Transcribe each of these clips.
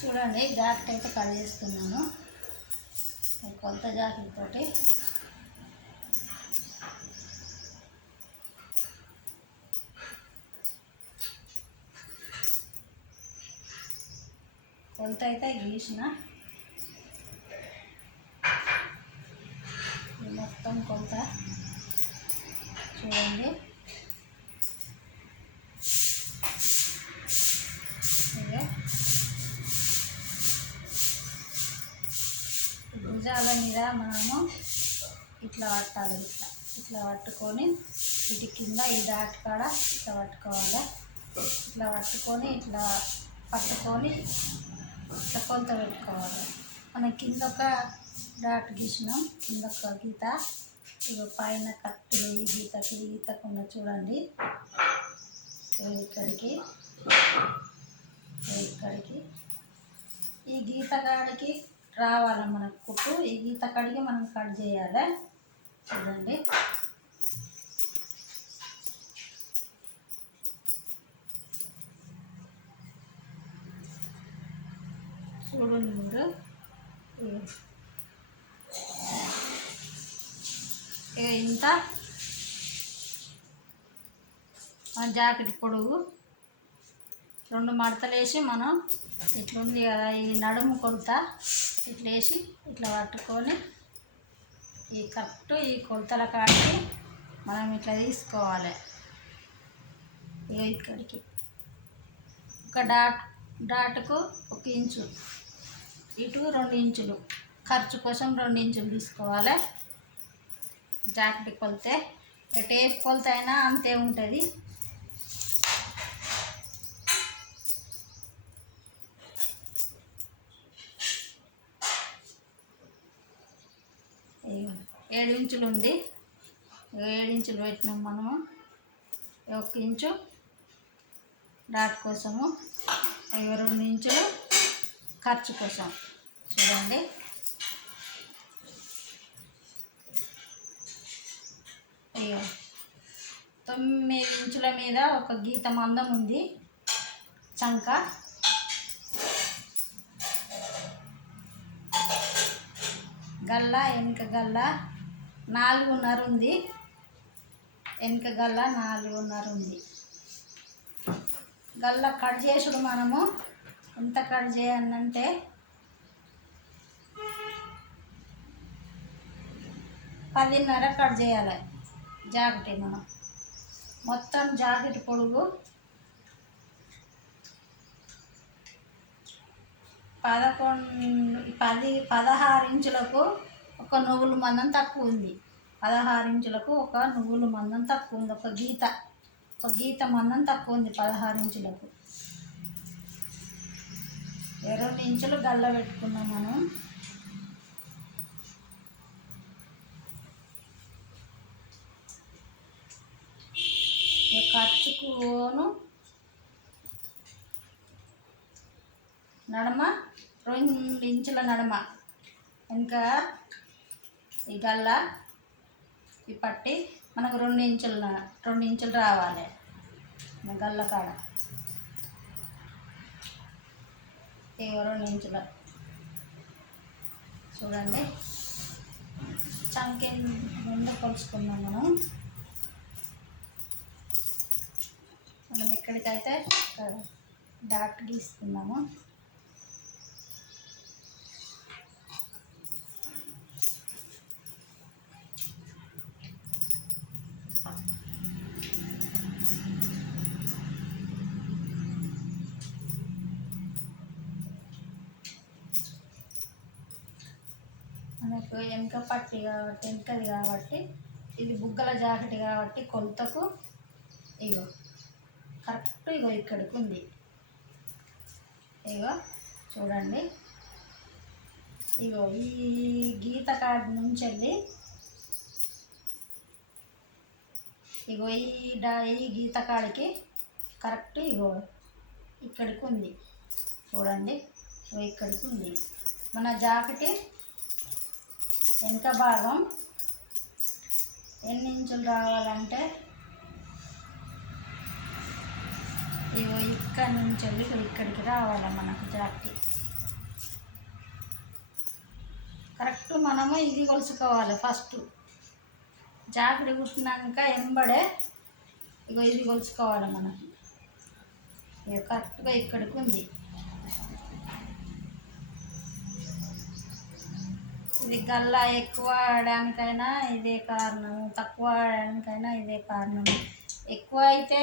చూడండి జాకెట్ అయితే కట్ చేస్తున్నాను కొలత జాకెట్ తోటి. కొలత అయితే గీసిన, మొత్తం కొలత చూడండి. భుజాల మీద మనము ఇట్లా పట్టాలి, ఇట్లా పట్టుకొని ఇటు కింద ఈ డాట్ కాడ ఇట్లా పట్టుకోవాలి. ఇట్లా పట్టుకొని ఇట్లా పట్టుకొని ఇట్లా కొలత పెట్టుకోవాలి. మనం కింద ఒక డాట్ గీసినాం, కింద ఒక గీత, ఇక పైన కరెక్ట్గా ఈ గీతకున్న చూడండి ఇక్కడికి ఈ గీత కాడికి రావాలి మనకు కుట్టు. ఈ గీత కాడికి మనం కట్ చేయాలి. చూడండి చూడండి మీరు ఇంత జాకెట్ పొడుగు 2 మడతలు వేసి మనం ఇట్లుంది కదా ఈ నడుము కొలత ఇట్లా వేసి ఇట్లా పట్టుకొని ఈ కరెక్ట్ ఈ కొలతల కాడికి మనం ఇట్లా తీసుకోవాలి. ఇక్కడికి ఒక డాట్కు 1 ఇంచు, ఇటు 2 ఇంచులు, ఖర్చు కోసం 2 ఇంచులు తీసుకోవాలి. జాకెట్ కొలితే టేప్ కొలత అయినా అంతే ఉంటుంది. ఏడు ఇంచులు ఉంది, 7 ఇంచులు పెట్టినాం మనము. 1 ఇంచు డాట్ కోసము, 2 ఇంచులు ఖర్చు కోసం. చూడండి అయ్యో 9 ఇంచుల మీద ఒక గీత మందం ఉంది చంక. గల్ల వెనుక గల్ల 4.5 ఉంది, వెనుక గల్ల 4.5 ఉంది. గల్ల కట్ చేసుడు మనము ఎంత కట్ చేయాలంటే 10.5 కట్ చేయాలి జాకెట్. మనం మొత్తం జాకెట్ పొడుగు 16 ఇంచులకు ఒక నువ్వుల మందం తక్కువ ఉంది. 16 ఇంచులకు ఒక నువ్వుల మందం తక్కువ ఉంది. ఒక గీత మందం తక్కువ ఉంది 16 ఇంచులకు. 2 ఇంచులు గల్ల పెట్టుకున్నాం మనం. ఖర్చుకును నడమ 2 ఇంచుల నడమ, ఇంకా ఈ గల్ల ఈ పట్టి మనకు 2 ఇంచులు రావాలి గల్ల కాడ. 2 ఇంచుల చూడండి. చంకెన్ ముందు కొలుసుకున్నాం మనం ఇక్కడికైతే డాట్ గీస్తున్నాము. మనకు వెనక పట్టి కాబట్టి వెనకది కాబట్టి ఇది బుగ్గల జాకెట్ కాబట్టి కొలతకు ఇగో కరెక్ట్ ఇక్కడికి ఉంది. చూడండి ఈ గీత కాడి నుంచి వెళ్ళి ఈ గీత కాడికి కరెక్ట్ ఇక్కడికి ఉంది. చూడండి ఇక్కడికి ఉంది. మన జాకెట్ వెనుక భాగం ఎన్ని ఇంచులు రావాలంటే ఇక్కడి నుంచి వెళ్ళి ఇక్కడికి రావాలి మనకు జాకెట్. కరెక్ట్ మనము ఇది కొలుసుకోవాలి. ఫస్ట్ జాకెట్ కుట్టినాక ఎంబడే ఇగో ఇది కొలుసుకోవాలి మనం. ఇక కరెక్ట్గా ఇక్కడికి ఉంది. ఇది గల్లా ఎక్కువ ఆడడానికైనా ఇదే కారణం, తక్కువ ఆడడానికైనా ఇదే కారణం. ఎక్కువ అయితే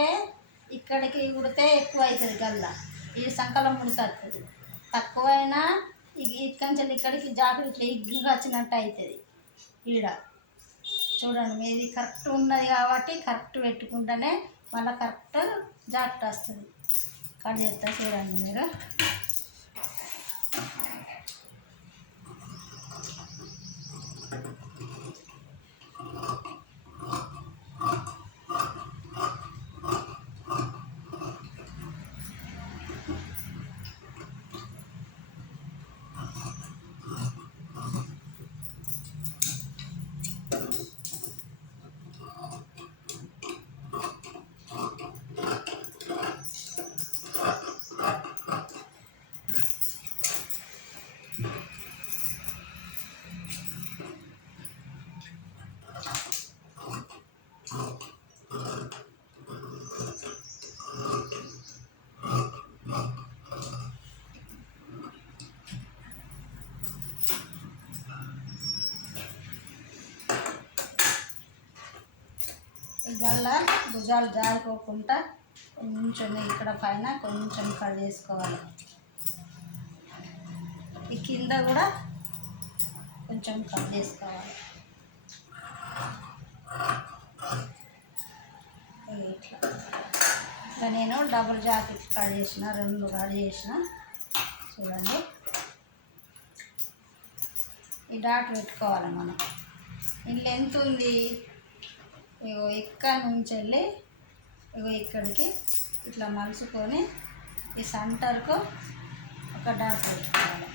ఇక్కడికి కుడితే ఎక్కువ అవుతుంది గల్లా, ఈ సంకలం ముడితస్తుంది. తక్కువైనా ఇక్కడి నుంచి ఇక్కడికి జాకెట్ ఇట్లా ఇగ్గుగా వచ్చినట్టు అవుతుంది. ఈడ చూడండి, మీది కరెక్ట్ ఉన్నది కాబట్టి కరెక్ట్ పెట్టుకుంటేనే మళ్ళీ కరెక్ట్ జాకెట్ వస్తుంది. కట్ చేస్తా చూడండి మీరు. గల్లా భుజాలు జారిపోకుండా కొంచెం ఇక్కడ పైన కొంచెం కట్ చేసుకోవాలి. ఈ కింద కూడా కొంచెం కట్ చేసుకోవాలి. ఇట్లా ఇట్లా నేను డబుల్ జాకెట్ కట్ చేసిన, 2 కట్ చేసిన. చూడండి, ఈ డాట్ పెట్టుకోవాలి మనం. ఇంట్లో ఎంత ఉంది, ఇగో ఇక్కడ నుంచి వెళ్ళి ఇగో ఇక్కడికి ఇట్లా మలుచుకొని ఈ సెంటర్కు ఒక డాట్ పెట్టుకోవాలి.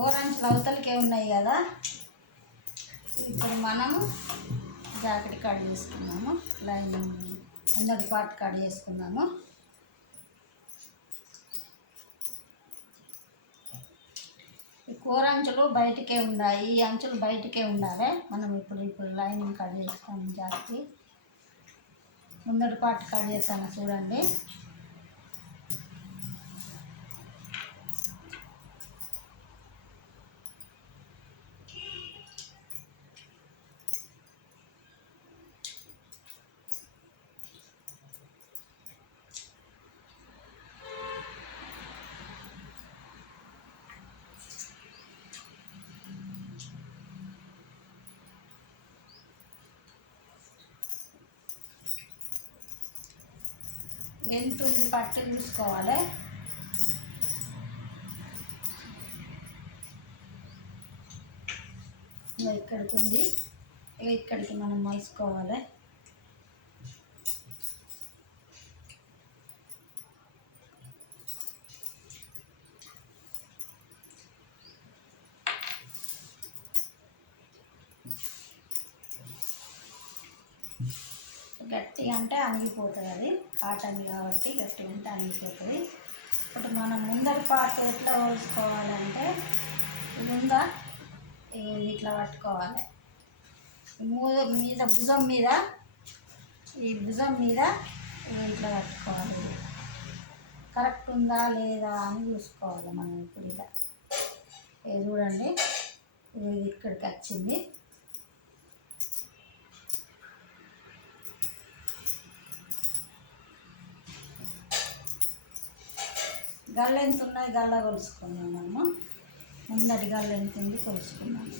కూరంచులు అవతలకే ఉన్నాయి కదా, ఇప్పుడు మనము జాకెట్ కట్ చేసుకున్నాము. లైన్ అందరి పార్ట్ కట్ చేసుకున్నాము. ఈ కూరంచులు బయటికే ఉన్నాయి, ఈ అంచులు బయటికే ఉండాలి. మనం ఇప్పుడు లైనింగ్ కట్ చేస్తాము. జాకెట్ ముందటి పార్ట్ కట్ చేస్తాను చూడండి. ఎంత ఉంది పట్టు చూసుకోవాలి. ఇక్కడికి ఉంది, ఇక్కడికి మనం మలుసుకోవాలి. గట్టిగా అంటే అణిగిపోతుంది, అది కాటన్ కాబట్టి గట్టిగా అంటే అణిగిపోతుంది. ఇప్పుడు మనం ముందరి పార్ట్ ఎట్లా పోల్చుకోవాలంటే, ముందా ఇది ఇట్లా పట్టుకోవాలి. మీద భుజం మీద, ఈ భుజం మీద ఇట్లా పట్టుకోవాలి. కరెక్ట్ ఉందా లేదా అని చూసుకోవాలి మనం. ఇప్పుడు ఇలా చూడండి, ఇది ఇక్కడికి వచ్చింది. గల్ల ఎంత ఉన్నది, గల్ల కొలుసుకున్నాం మనము. ముందటి గల్ల ఎంత ఉంది కొలుసుకున్నాము.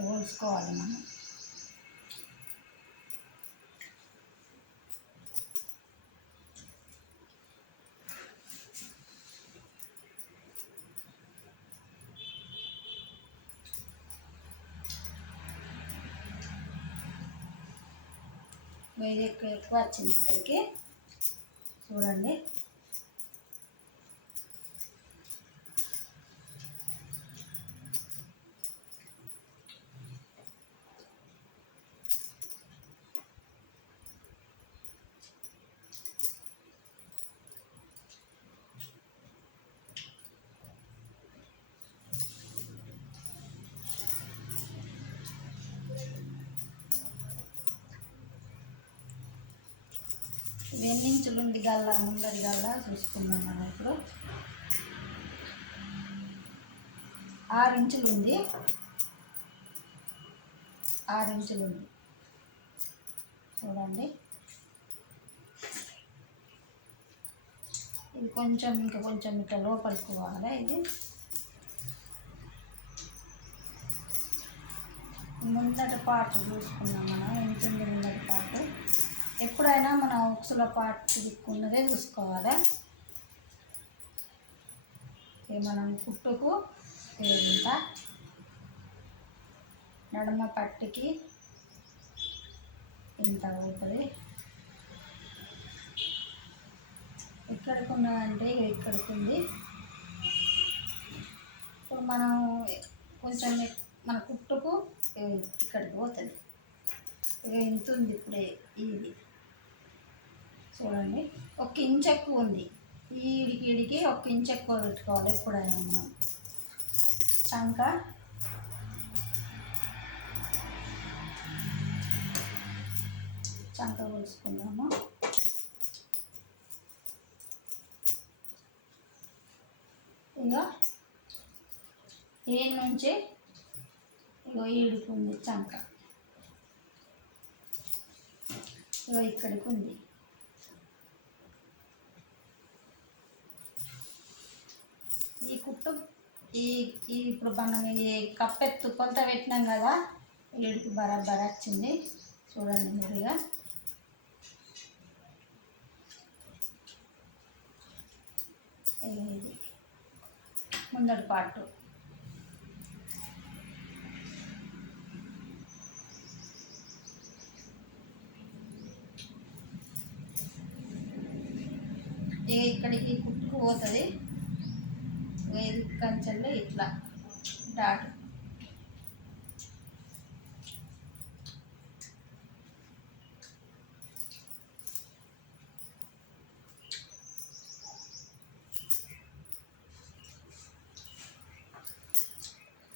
ఇట్లా పోసుకోవాలి మనం. వేడి ఎక్కువ వచ్చింది ఇక్కడికి చూడండి. ఎన్ని ఇంచులు ఉంది గల్ల, ముందరి గల్ల చూసుకుందాం మనం. ఇప్పుడు 6 ఇంచులు ఉంది, 6 ఇంచులు ఉంది చూడండి. ఇది కొంచెం ఇంకా కొంచెం ఇట్లా లోపలికి పోవాలి. ఇది ముందటి పార్ట్ చూసుకున్నాం మనం, ఎంత ఉంది ముందటి పార్ట్. ఎప్పుడైనా మనం ఉక్సుల పార్ట్ తిక్కున్నదే చూసుకోవాలి. మనం కుట్టుకు ఇంత నడుమ పట్టికి ఇంత అవుతుంది. ఎక్కడికి ఉన్నదంటే ఇక్కడికి ఉంది. ఇప్పుడు మనం కొంచెం మన కుట్టుకు ఇక్కడికి పోతుంది. ఇంత ఉంది ఇప్పుడే. ఇది చూడండి, 1 ఇంచ్ ఎక్కువ ఉంది. ఈడికి 1 ఇంచ్ ఎక్కువ పెట్టుకోవాలి ఎప్పుడైనా మనం. చంక పోసుకుందాము. ఇక ఈ నుంచి ఇగో ఈడికి ఉంది చంక, ఇగో ఇక్కడికి ఉంది. ఈ కుట్టు ఇప్పుడు మనం ఇది కప్పెత్తు కొలత పెట్టినాం కదా, ఈడికి బరాబర్ వచ్చింది చూడండి మీరు. ఇక ఇది ముందటి పార్టు. ఇక్కడికి కుట్టుకుపోతుంది. ఇది కంచెల్లో ఇట్లా డాట్.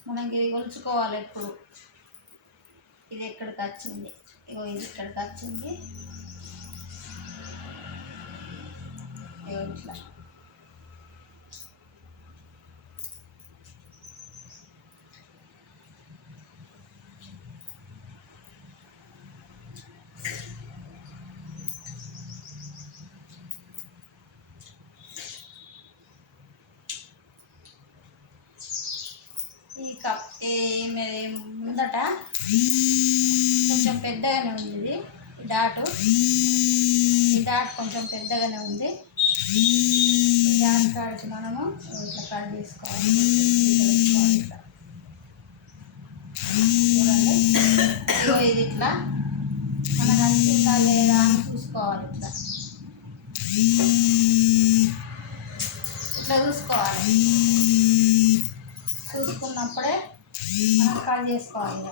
మనకి ఇది కొలుచుకోవాలి. ఇప్పుడు ఇది ఎక్కడికి వచ్చింది, ఇగో ఇది ఇక్కడికి వచ్చింది. ఇగో ఇట్లా ఈ కప్ ముందట కొంచెం పెద్దగానే ఉంది. ఇది డాటు, ఈ డాట్ కొంచెం పెద్దగానే ఉంది. ఈ డాట్ కాడికి మనము ఇట్లా కట్ చేసుకోవాలి. ఇట్లా చూడండి, ఇగో ఇది ఇట్లా మనకు వచ్చిందా లేదా అని చూసుకోవాలి. ఇట్లా చూసుకోవాలి. చూసుకున్నప్పుడే మనం కట్ చేసుకోవాలి.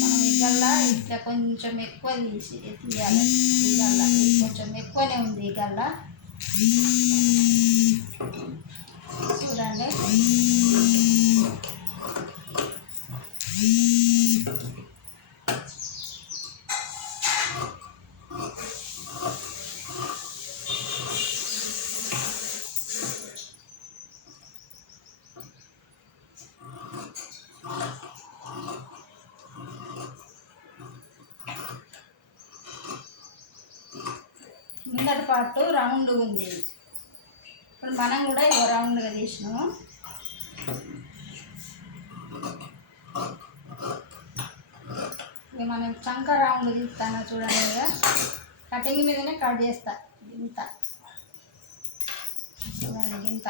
మనం ఈ గల్ల ఇట్లా కొంచెం ఎక్కువ తీయాలి. ఈ గల్ల కొంచెం ఎక్కువనే ఉంది. ఈ గల్ల చూడండి. ముందటి పార్ట్ రౌండ్ ఉంది. ఇప్పుడు మనం కూడా ఇక రౌండ్గా తీసినాము. ఇక మనం చంక రౌండ్ తీస్తాను చూడండి. ఇక కటింగ్ మీదనే కట్ చేస్తా. గింత చూడండి, గింత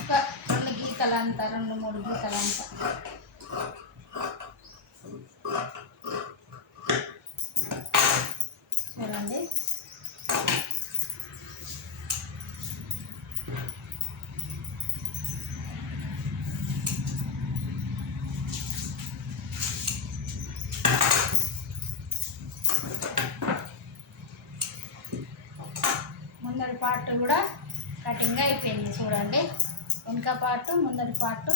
ఒక 2 గీతలంతా, 2-3 గీతలంతా. చూడండి, ముందటి పార్ట్ కూడా కటింగ్ అయిపోయింది. చూడండి, వెనక పార్ట్ ముందటి పార్ట్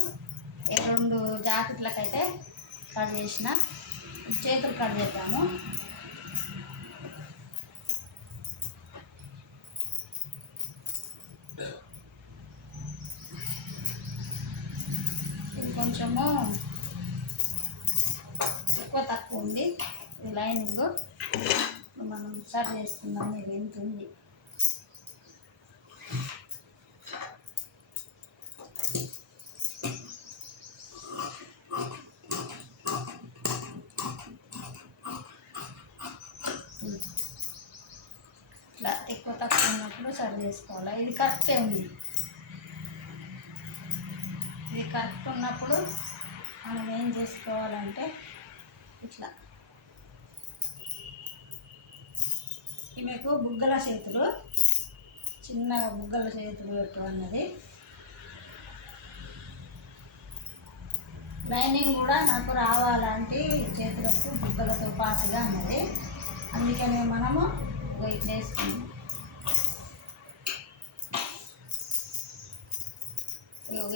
2 జాకెట్లకైతే కట్ చేసిన. చేతులు కట్ చేద్దాము. ఇది కొంచెము ఎక్కువ తక్కువ ఉంది. ఈ లైనింగ్ మనం సరి చేసుకుందాం. ఇది ఎంత ఉంది. ఇట్లా ఎక్కువ తక్కువ ఉన్నప్పుడు సరి చేసుకోవాలి. ఇది కరెక్టే ఉంది. ఇది కరెక్ట్ ఉన్నప్పుడు మనం ఏం చేసుకోవాలంటే ఇట్లా ఈమెకు బుగ్గల చేతులు, చిన్న బుగ్గల చేతులు పెట్టు అన్నది. లైనింగ్ కూడా నాకు రావాలంటే చేతులకు బుగ్గలతో పాటుగా అన్నది. అందుకనే మనము ఇట్లా వేసుకున్నాం.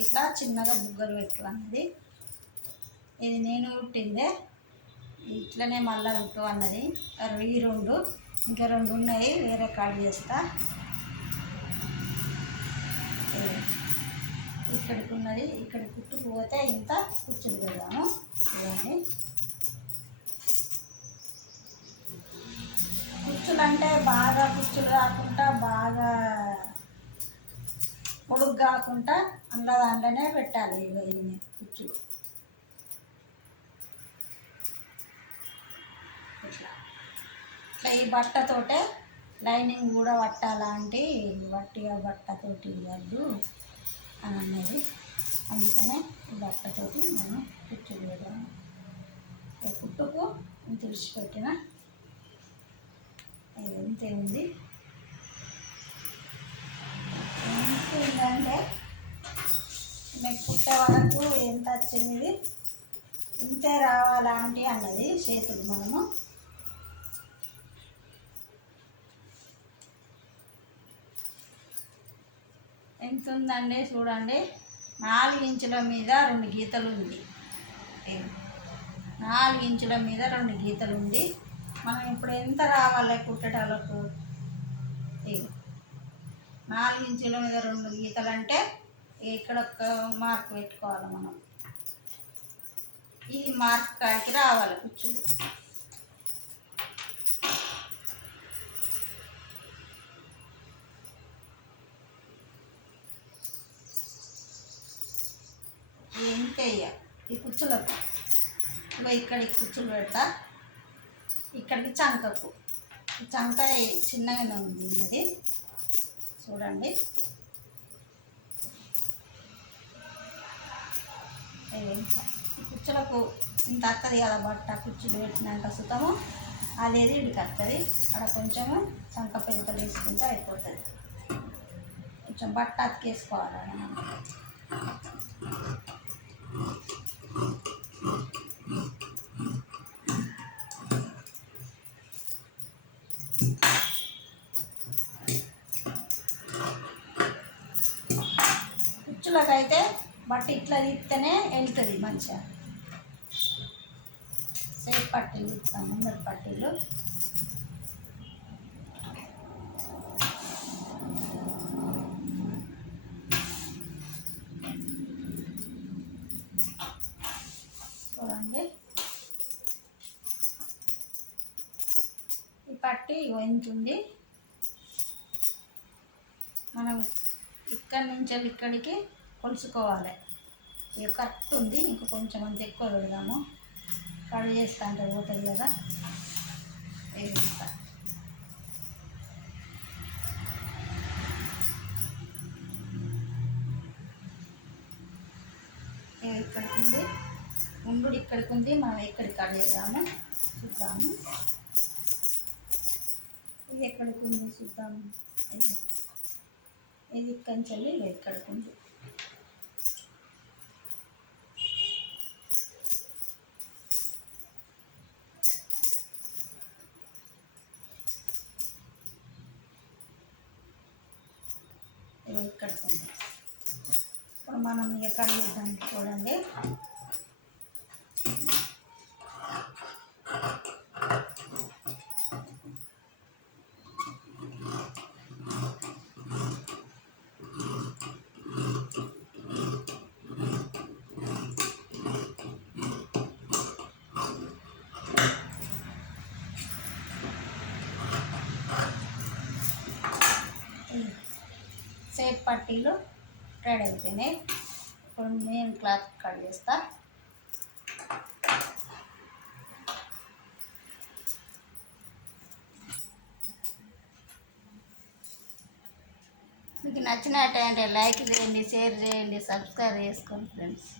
ఇట్లా చిన్నగా బుగ్గలు పెట్టు అన్నది. ఇది నేను కుట్టిందే. ఇట్లనే మళ్ళా కుట్టు అన్నది. ఈ 2 ఇంకా 2 ఉన్నాయి, వేరే కట్ చేస్తా. ఇక్కడికి ఉన్నది, ఇక్కడికి కుట్టుకుపోతే ఇంత కుచ్చులు పెడదాము. చూడండి, కుచ్చులు అంటే బాగా కుచ్చులు కాకుండా, బాగా పొడుగు కాకుండా దాంట్లోనే పెట్టాలి. ఇది కుచ్చులు ఇట్లా ఇట్లా ఈ బట్టతోటే లైనింగ్ కూడా పట్టాలంటే వట్టిగా బట్టతోటి వద్దు అని అన్నది. అందుకనే ఈ బట్టతోటి మనం కుచ్చులు పెడదాము. కుట్టుకు ఇంత విడిచిపెట్టిన ఇంతే ఉంది. ఎంత ఉందంటే మీకు కుట్టే వరకు ఎంత వచ్చింది, ఇంతే రావాలంటే అన్నది. చేతులు మనము ఎంత ఉందండి చూడండి. 4 ఇంచుల మీద 2 గీతలు ఉంది. 4 ఇంచుల మీద 2 గీతలు ఉంది. మనం ఇప్పుడు ఎంత రావాలి కుట్టేటాలకు? 4 ఇంచుల మీద 2 గీతలు అంటే ఇక్కడ ఒక మార్క్ పెట్టుకోవాలి మనం. ఈ మార్క్ కాడికి రావాలి కుచ్చులు. ఇంతే ఈ కుచ్చులకు. ఇక్కడికి కుచ్చులు పెడతా. ఇక్కడికి చంకకు. చంక చిన్నగానే ఉంది ఇది. చూడండి, ఈ కుచ్చులకు ఇంత వస్తుంది కదా బట్ట. కుచ్చులు పెట్టినాక సుతము అదేది ఇడికి వస్తుంది. అక్కడ కొంచెము చంక పెద్దలు వేసుకుంటే అయిపోతుంది. కొంచెం బట్ట అతికేసుకోవాలి మనం. కుచ్చులకైతే బట్ట ఇట్లా తీస్తేనే వెళ్తుంది మంచిగా. సైడ్ పట్టీలు తీస్తాం, ముందర పట్టీలు. పట్టి ఇంత ఉంది. మనం ఇక్కడి నుంచి ఇక్కడికి కొలుసుకోవాలి. ఇక కరెక్ట్ ఉంది. ఇంకా కొంచెం అంత ఎక్కువ పెడదాము. కడు చేస్తా అంటే పోతుంది కదా. వేస్తా ఇక్కడికి ఉంది, ఉండు ఇక్కడికి ఉంది. మనం ఎక్కడికి కట్ చేద్దాము చూద్దాము. ఇది ఎక్కడికి ఉంది చూద్దాము. ఇది ఇక్కడి నుంచి ఇది ఎక్కడికి ఉంది. ఇక్కడికి ఉంది. ఇప్పుడు మనం ఎక్కడ చేద్దాం చూడండి. సేప్ పట్టీలు రెడీ అయిపోయినాయి. ఇప్పుడు నేను క్లాత్ కట్ చేస్తా. మీకు నచ్చినట్టయితే లైక్ చేయండి, షేర్ చేయండి, సబ్స్క్రైబ్ చేసుకోండి ఫ్రెండ్స్.